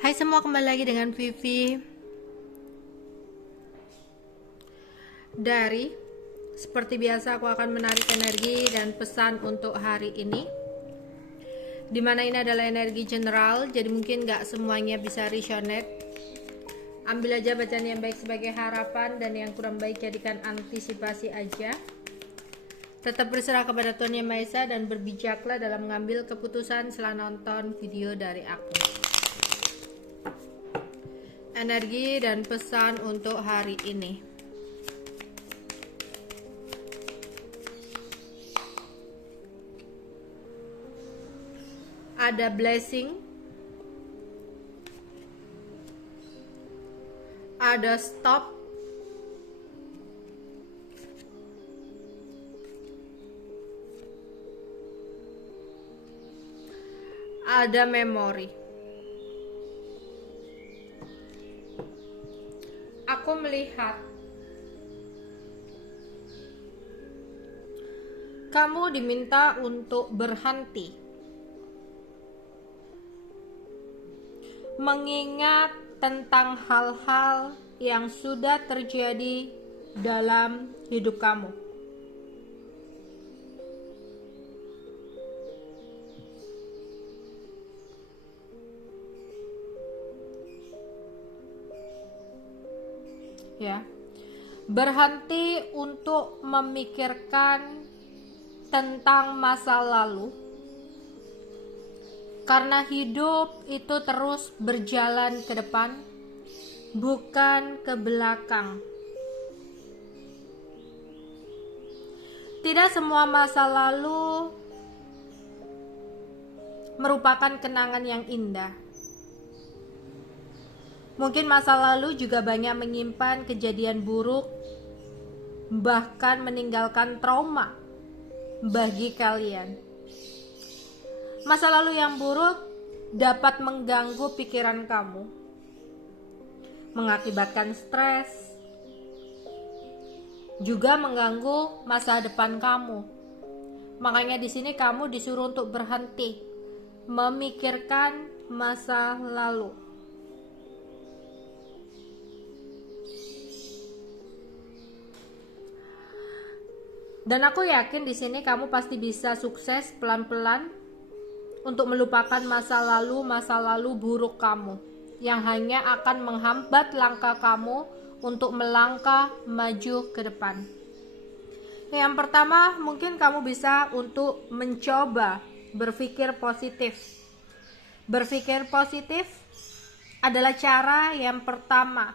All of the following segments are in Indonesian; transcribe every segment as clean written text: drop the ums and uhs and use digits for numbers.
Hai semua, kembali lagi dengan Vivi dari seperti biasa aku akan menarik energi dan pesan untuk hari ini, dimana ini adalah energi general, jadi mungkin gak semuanya bisa resonate. Ambil aja bacaan yang baik sebagai harapan dan yang kurang baik jadikan antisipasi aja. Tetap berserah kepada Tuhan Yang Maha Esa dan berbijaklah dalam mengambil keputusan setelah nonton video dari aku. Energi dan pesan untuk hari ini. Ada blessing, ada stop, ada memori. Aku melihat kamu diminta untuk berhenti, mengingat tentang hal-hal yang sudah terjadi dalam hidup kamu. Ya, berhenti untuk memikirkan tentang masa lalu, karena hidup itu terus berjalan ke depan, bukan ke belakang. Tidak semua masa lalu merupakan kenangan yang indah. Mungkin masa lalu juga banyak menyimpan kejadian buruk, bahkan meninggalkan trauma bagi kalian. Masa lalu yang buruk dapat mengganggu pikiran kamu, mengakibatkan stres, juga mengganggu masa depan kamu. Makanya di sini kamu disuruh untuk berhenti memikirkan masa lalu. Dan aku yakin di sini kamu pasti bisa sukses pelan-pelan untuk melupakan masa lalu buruk kamu yang hanya akan menghambat langkah kamu untuk melangkah maju ke depan. Yang pertama, mungkin kamu bisa untuk mencoba berpikir positif. Berpikir positif adalah cara yang pertama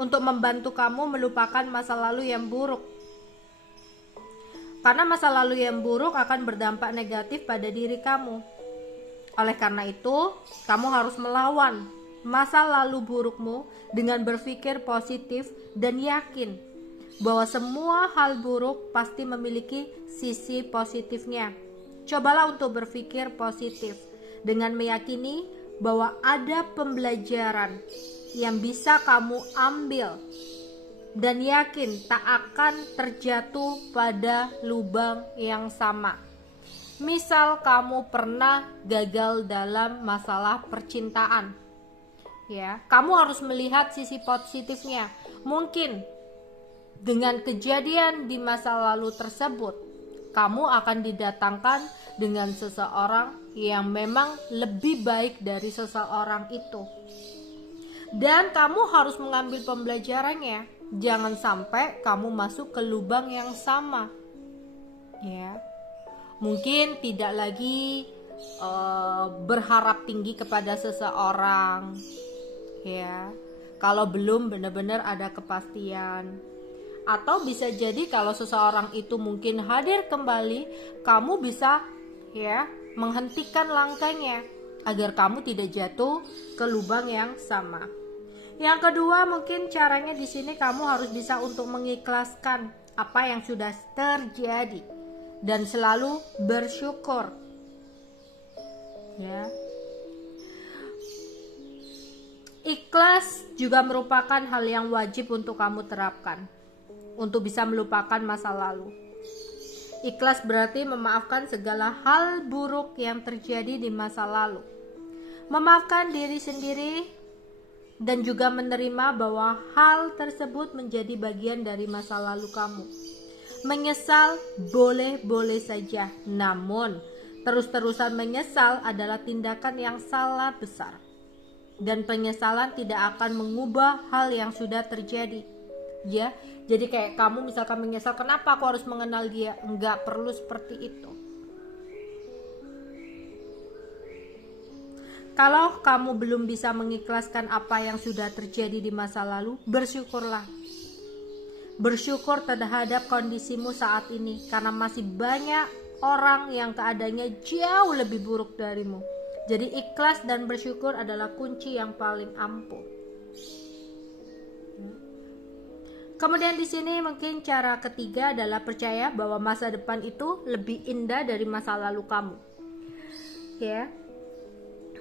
untuk membantu kamu melupakan masa lalu yang buruk. Karena masa lalu yang buruk akan berdampak negatif pada diri kamu. Oleh karena itu, kamu harus melawan masa lalu burukmu dengan berpikir positif dan yakin bahwa semua hal buruk pasti memiliki sisi positifnya. Cobalah untuk berpikir positif dengan meyakini bahwa ada pembelajaran yang bisa kamu ambil dan yakin tak akan terjatuh pada lubang yang sama. Misal kamu pernah gagal dalam masalah percintaan, ya, kamu harus melihat sisi positifnya. Mungkin dengan kejadian di masa lalu tersebut, kamu akan didatangkan dengan seseorang yang memang lebih baik dari seseorang itu. Dan kamu harus mengambil pembelajarannya. Jangan sampai kamu masuk ke lubang yang sama. Ya. Mungkin tidak lagi berharap tinggi kepada seseorang. Ya. Kalau belum benar-benar ada kepastian. Atau bisa jadi kalau seseorang itu mungkin hadir kembali, kamu bisa ya menghentikan langkahnya agar kamu tidak jatuh ke lubang yang sama. Yang kedua, mungkin caranya di sini kamu harus bisa untuk mengikhlaskan apa yang sudah terjadi dan selalu bersyukur. Ya. Ikhlas juga merupakan hal yang wajib untuk kamu terapkan untuk bisa melupakan masa lalu. Ikhlas berarti memaafkan segala hal buruk yang terjadi di masa lalu. Memaafkan diri sendiri dan juga menerima bahwa hal tersebut menjadi bagian dari masa lalu kamu. Menyesal boleh-boleh saja, namun terus-terusan menyesal adalah tindakan yang salah besar. Dan penyesalan tidak akan mengubah hal yang sudah terjadi. Ya, jadi kayak kamu misalkan menyesal, kenapa aku harus mengenal dia? Enggak perlu seperti itu. Kalau kamu belum bisa mengikhlaskan apa yang sudah terjadi di masa lalu, bersyukurlah. Bersyukur terhadap kondisimu saat ini, karena masih banyak orang yang keadaannya jauh lebih buruk darimu. Jadi ikhlas dan bersyukur adalah kunci yang paling ampuh. Kemudian di sini mungkin cara ketiga adalah percaya bahwa masa depan itu lebih indah dari masa lalu kamu. Ya.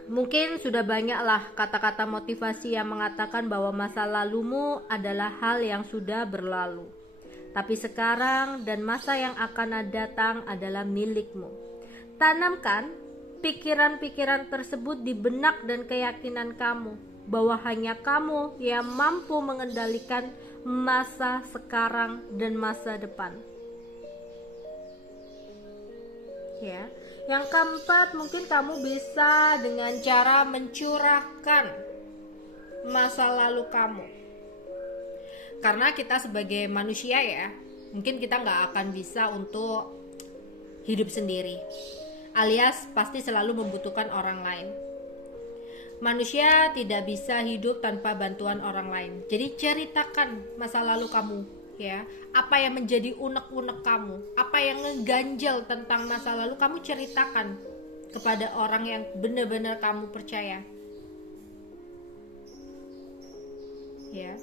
Mungkin sudah banyaklah kata-kata motivasi yang mengatakan bahwa masa lalumu adalah hal yang sudah berlalu. Tapi sekarang dan masa yang akan datang adalah milikmu. Tanamkan pikiran-pikiran tersebut di benak dan keyakinan kamu bahwa hanya kamu yang mampu mengendalikan masa sekarang dan masa depan. Ya. Yang keempat, mungkin kamu bisa dengan cara mencurahkan masa lalu kamu. Karena kita sebagai manusia ya, mungkin kita nggak akan bisa untuk hidup sendiri, alias pasti selalu membutuhkan orang lain. Manusia tidak bisa hidup tanpa bantuan orang lain. Jadi ceritakan masa lalu kamu, ya. Apa yang menjadi unek-unek kamu, apa yang ngeganjel tentang masa lalu, kamu ceritakan kepada orang yang benar-benar kamu percaya. Ya.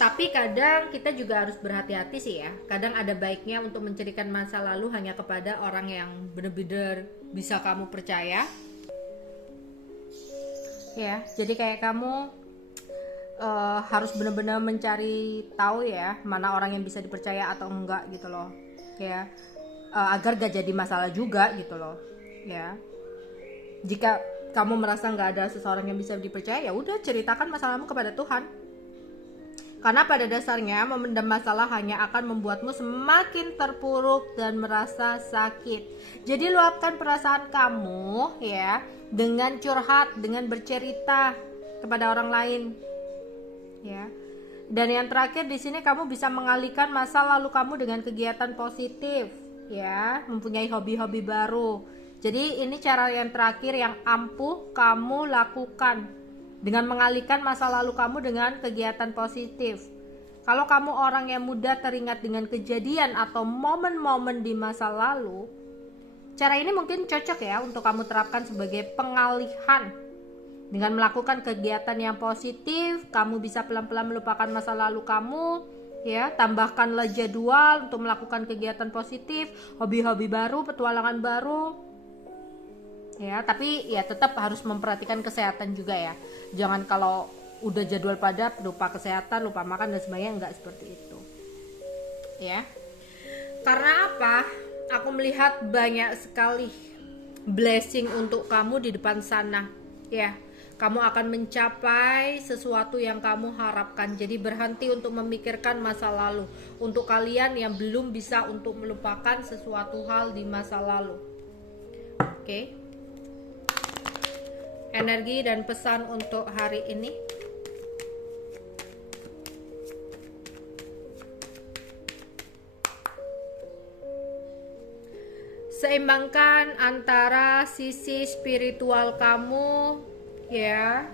Tapi kadang kita juga harus berhati-hati sih ya. Kadang ada baiknya untuk menceritakan masa lalu hanya kepada orang yang benar-benar bisa kamu percaya. Ya, jadi kayak kamu harus benar-benar mencari tahu ya mana orang yang bisa dipercaya atau enggak gitu loh. Ya, agar gak jadi masalah juga gitu loh. Ya, jika kamu merasa nggak ada seseorang yang bisa dipercaya, ya udah ceritakan masalahmu kepada Tuhan. Karena pada dasarnya memendam masalah hanya akan membuatmu semakin terpuruk dan merasa sakit. Jadi luapkan perasaan kamu ya dengan curhat, dengan bercerita kepada orang lain. Ya. Dan yang terakhir di sini kamu bisa mengalihkan masa lalu kamu dengan kegiatan positif, ya, mempunyai hobi-hobi baru. Jadi ini cara yang terakhir yang ampuh kamu lakukan. Dengan mengalihkan masa lalu kamu dengan kegiatan positif. Kalau kamu orang yang mudah teringat dengan kejadian atau momen-momen di masa lalu, cara ini mungkin cocok ya untuk kamu terapkan sebagai pengalihan. Dengan melakukan kegiatan yang positif, kamu bisa pelan-pelan melupakan masa lalu kamu, ya. Tambahkanlah jadwal untuk melakukan kegiatan positif, hobi-hobi baru, petualangan baru. Ya, tapi ya tetap harus memperhatikan kesehatan juga ya. Jangan kalau udah jadwal padat lupa kesehatan, lupa makan dan sebagainya, enggak seperti itu. Ya. Karena apa? Aku melihat banyak sekali blessing untuk kamu di depan sana. Ya. Kamu akan mencapai sesuatu yang kamu harapkan. Jadi berhenti untuk memikirkan masa lalu. Untuk kalian yang belum bisa untuk melupakan sesuatu hal di masa lalu. Oke. Energi dan pesan untuk hari ini. Seimbangkan antara sisi spiritual kamu ya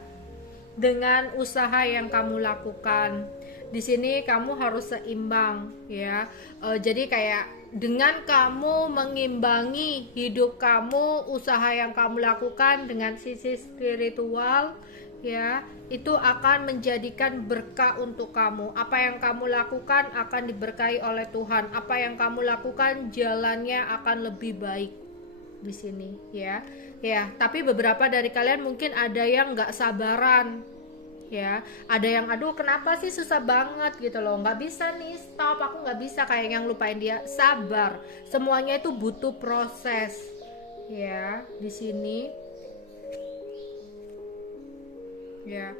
dengan usaha yang kamu lakukan. Di sini kamu harus seimbang ya. Jadi kayak dengan kamu mengimbangi hidup kamu, usaha yang kamu lakukan dengan sisi spiritual ya, itu akan menjadikan berkah untuk kamu. Apa yang kamu lakukan akan diberkahi oleh Tuhan. Apa yang kamu lakukan jalannya akan lebih baik di sini ya. Ya, tapi beberapa dari kalian mungkin ada yang nggak sabaran. Ya, ada yang aduh kenapa sih susah banget gitu loh, nggak bisa nih, stop, aku nggak bisa, kayak yang lupain dia. Sabar, semuanya itu butuh proses ya. Di sini Ya.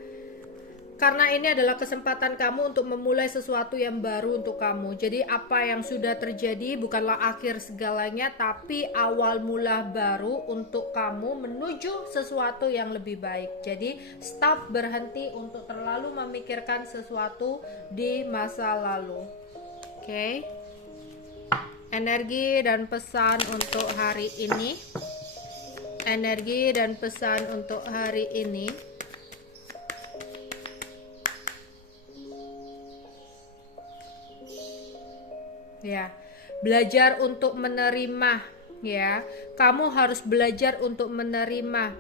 Karena ini adalah kesempatan kamu untuk memulai sesuatu yang baru untuk kamu. Jadi apa yang sudah terjadi bukanlah akhir segalanya, tapi awal mula baru untuk kamu menuju sesuatu yang lebih baik. Jadi stop, berhenti untuk terlalu memikirkan sesuatu di masa lalu. Oke. Energi dan pesan untuk hari ini. Energi dan pesan untuk hari ini. Ya, belajar untuk menerima, ya. Kamu harus belajar untuk menerima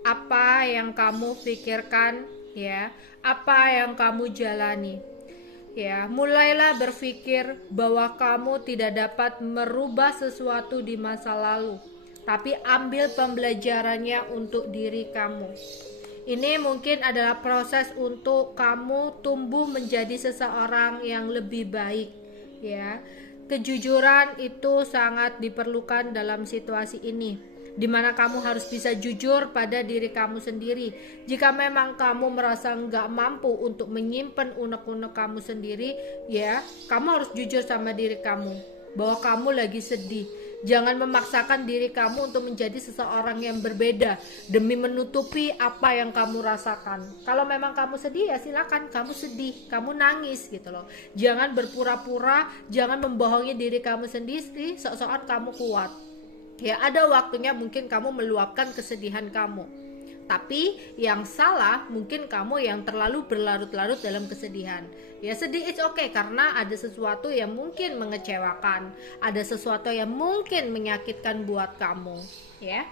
apa yang kamu pikirkan, ya, apa yang kamu jalani. Ya, mulailah berpikir bahwa kamu tidak dapat merubah sesuatu di masa lalu, tapi ambil pembelajarannya untuk diri kamu. Ini mungkin adalah proses untuk kamu tumbuh menjadi seseorang yang lebih baik, ya. Kejujuran itu sangat diperlukan dalam situasi ini, di mana kamu harus bisa jujur pada diri kamu sendiri. Jika memang kamu merasa nggak mampu untuk menyimpan unek-unek kamu sendiri, ya, kamu harus jujur sama diri kamu bahwa kamu lagi sedih. Jangan memaksakan diri kamu untuk menjadi seseorang yang berbeda demi menutupi apa yang kamu rasakan. Kalau memang kamu sedih, ya silakan kamu sedih, kamu nangis gitu loh. Jangan berpura-pura, jangan membohongi diri kamu sendiri sok-sokan kamu kuat. Ya, ada waktunya mungkin kamu meluapkan kesedihan kamu. Tapi yang salah mungkin kamu yang terlalu berlarut-larut dalam kesedihan. Ya, sedih it's okay karena ada sesuatu yang mungkin mengecewakan, ada sesuatu yang mungkin menyakitkan buat kamu, ya.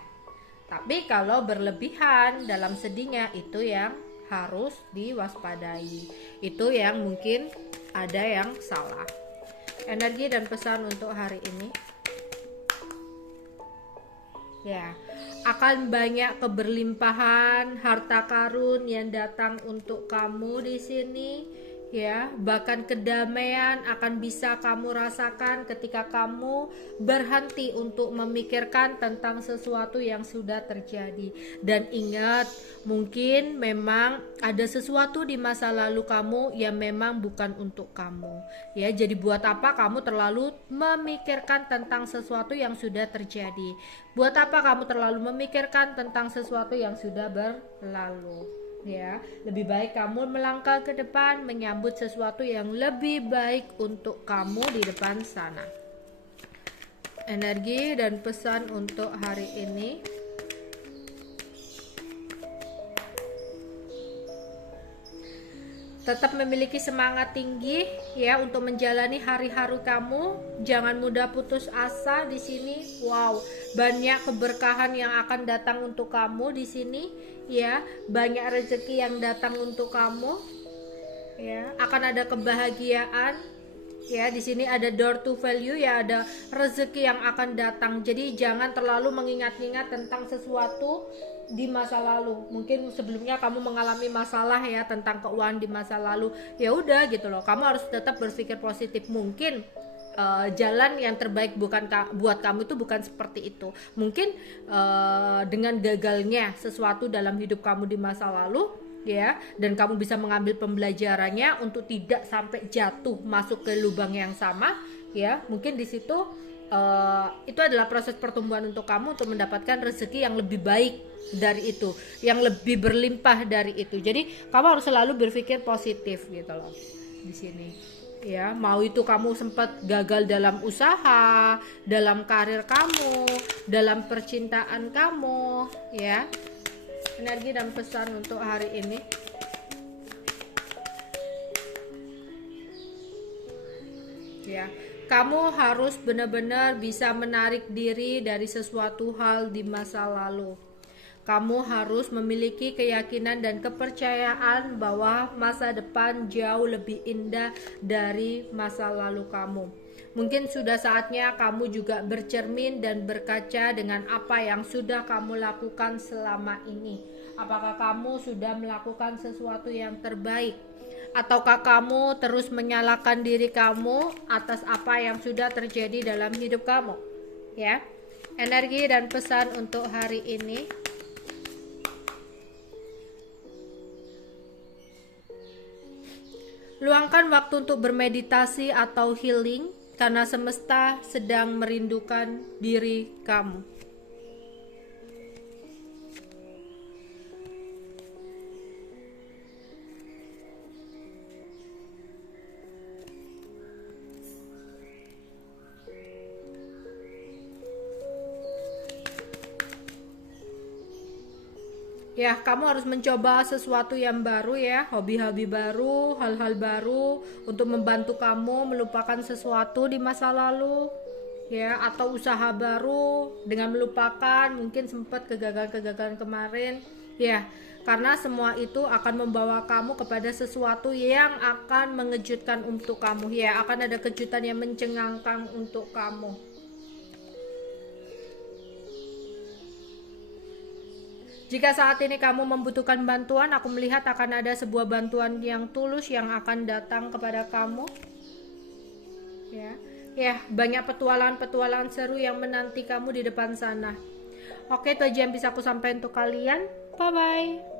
Tapi kalau berlebihan dalam sedihnya, itu yang harus diwaspadai. Itu yang mungkin ada yang salah. Energi dan pesan untuk hari ini. Ya, akan banyak keberlimpahan harta karun yang datang untuk kamu di sini, ya. Bahkan kedamaian akan bisa kamu rasakan ketika kamu berhenti untuk memikirkan tentang sesuatu yang sudah terjadi. Dan ingat, mungkin memang ada sesuatu di masa lalu kamu yang memang bukan untuk kamu, ya. Jadi buat apa kamu terlalu memikirkan tentang sesuatu yang sudah terjadi? Buat apa kamu terlalu memikirkan tentang sesuatu yang sudah berlalu? Ya, lebih baik kamu melangkah ke depan, menyambut sesuatu yang lebih baik untuk kamu di depan sana. Energi dan pesan untuk hari ini. Tetap memiliki semangat tinggi, ya, untuk menjalani hari-hari kamu. Jangan mudah putus asa di sini. Wow, banyak keberkahan yang akan datang untuk kamu di sini, ya. Banyak rezeki yang datang untuk kamu, ya. Akan ada kebahagiaan, ya. Di sini ada door to value, ya, ada rezeki yang akan datang. Jadi jangan terlalu mengingat-ingat tentang sesuatu di masa lalu. Mungkin sebelumnya kamu mengalami masalah, ya, tentang keuangan di masa lalu. Ya udah gitu loh. Kamu harus tetap berpikir positif. Mungkin jalan yang terbaik buat kamu itu bukan seperti itu. Mungkin dengan gagalnya sesuatu dalam hidup kamu di masa lalu, ya, dan kamu bisa mengambil pembelajarannya untuk tidak sampai jatuh masuk ke lubang yang sama, ya. Mungkin di situ itu adalah proses pertumbuhan untuk kamu untuk mendapatkan rezeki yang lebih baik dari itu, yang lebih berlimpah dari itu. Jadi kamu harus selalu berpikir positif gitu loh di sini, ya. Mau itu kamu sempat gagal dalam usaha, dalam karir kamu, dalam percintaan kamu, ya. Energi dan pesan untuk hari ini. Ya, kamu harus benar-benar bisa menarik diri dari sesuatu hal di masa lalu. Kamu harus memiliki keyakinan dan kepercayaan bahwa masa depan jauh lebih indah dari masa lalu kamu. Mungkin sudah saatnya kamu juga bercermin dan berkaca dengan apa yang sudah kamu lakukan selama ini. Apakah kamu sudah melakukan sesuatu yang terbaik? Ataukah kamu terus menyalahkan diri kamu atas apa yang sudah terjadi dalam hidup kamu? Ya. Energi dan pesan untuk hari ini. Luangkan waktu untuk bermeditasi atau healing karena semesta sedang merindukan diri kamu. Ya, kamu harus mencoba sesuatu yang baru ya, hobi-hobi baru, hal-hal baru untuk membantu kamu melupakan sesuatu di masa lalu. Ya, atau usaha baru dengan melupakan mungkin sempat kegagalan-kegagalan kemarin. Ya, karena semua itu akan membawa kamu kepada sesuatu yang akan mengejutkan untuk kamu. Ya, akan ada kejutan yang mencengangkan untuk kamu. Jika saat ini kamu membutuhkan bantuan, aku melihat akan ada sebuah bantuan yang tulus yang akan datang kepada kamu. Ya, banyak petualangan-petualangan seru yang menanti kamu di depan sana. Oke, itu aja yang bisa aku sampaikan untuk kalian. Bye bye.